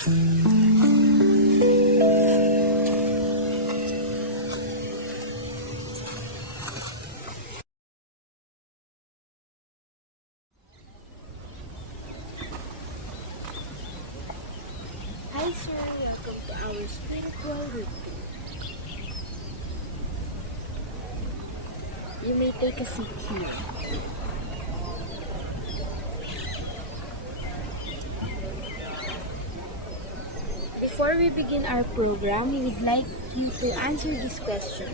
Hi sir, welcome to our spiritual routine. You may take a seat here. Before we begin our program, we would like you to answer this question.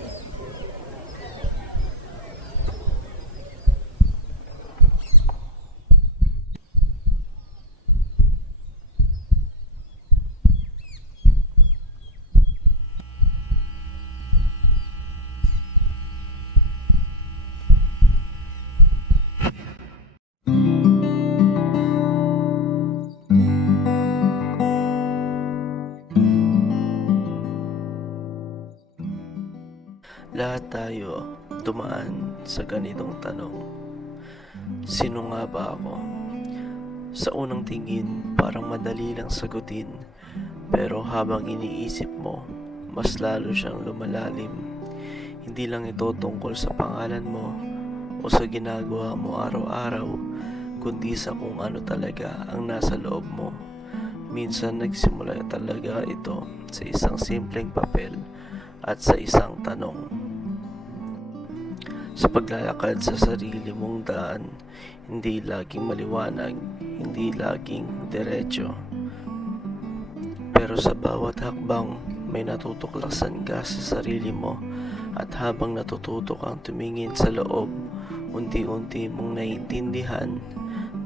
Lahat tayo dumaan sa ganitong tanong. Sino nga ba ako? Sa unang tingin, parang madali lang sagutin, pero habang iniisip mo, mas lalo siyang lumalalim. Hindi lang ito tungkol sa pangalan mo o sa ginagawa mo araw-araw, kundi sa kung ano talaga ang nasa loob mo. Minsan nagsimula talaga ito sa isang simpleng papel at sa isang tanong. Sa paglalakad sa sarili mong daan, hindi laging maliwanag, hindi laging diretso. Pero sa bawat hakbang, may natutuklasan ka sa sarili mo, at habang natututo kang tumingin sa loob, unti-unti mong naiintindihan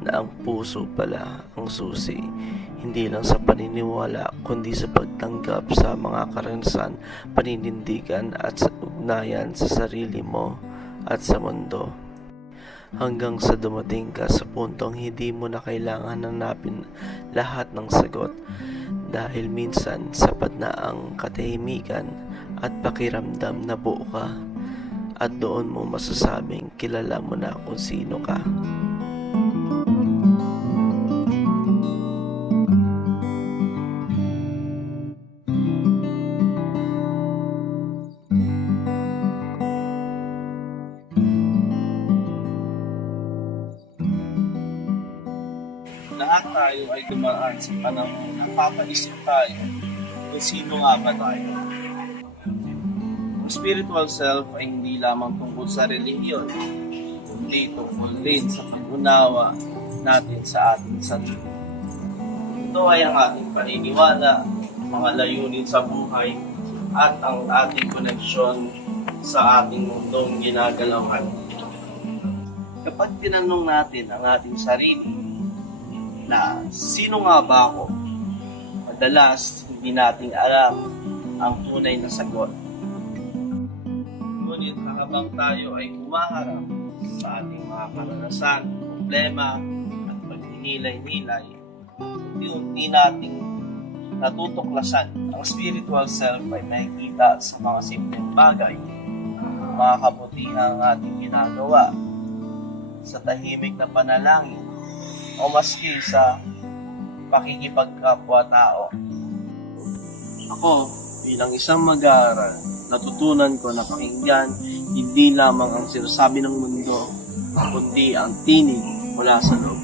na ang puso pala ang susi, hindi lang sa paniniwala kundi sa pagtanggap sa mga karanasan, paninindigan at sa ugnayan sa sarili mo at sa mundo. Hanggang sa dumating ka sa puntong hindi mo na kailangan hanapin lahat ng sagot, dahil minsan sapat na ang katahimikan at pakiramdam na buo ka, at doon mo masasabing kilala mo na kung sino ka. Lahat tayo ay dumaan sa panahon na papaisip tayo kung sino nga ba tayo. Ang spiritual self ay hindi lamang tungkol sa relihiyon, kundi tungkol din sa pag-unawa natin sa ating sarili. Ito ay ang ating paniniwala, mga layunin sa buhay, at ang ating koneksyon sa ating mundong ginagalawan. Kapag tinanong natin ang ating sarili, na sino nga ba ako? Madalas, hindi natin alam ang tunay na sagot. Ngunit habang tayo ay humaharap sa ating mga karanasan, problema at pagninilay-nilay, unti-unti nating natutuklasan ang spiritual self ay makikita sa mga simpleng bagay, mga kabutihang ating ginagawa, sa tahimik na panalangin, o maski sa pakikipagkapwa-tao. Ako, bilang isang mag-aaral, natutunan ko na pakinggan hindi lamang ang sinasabi ng mundo, kundi ang tinig mula sa loob.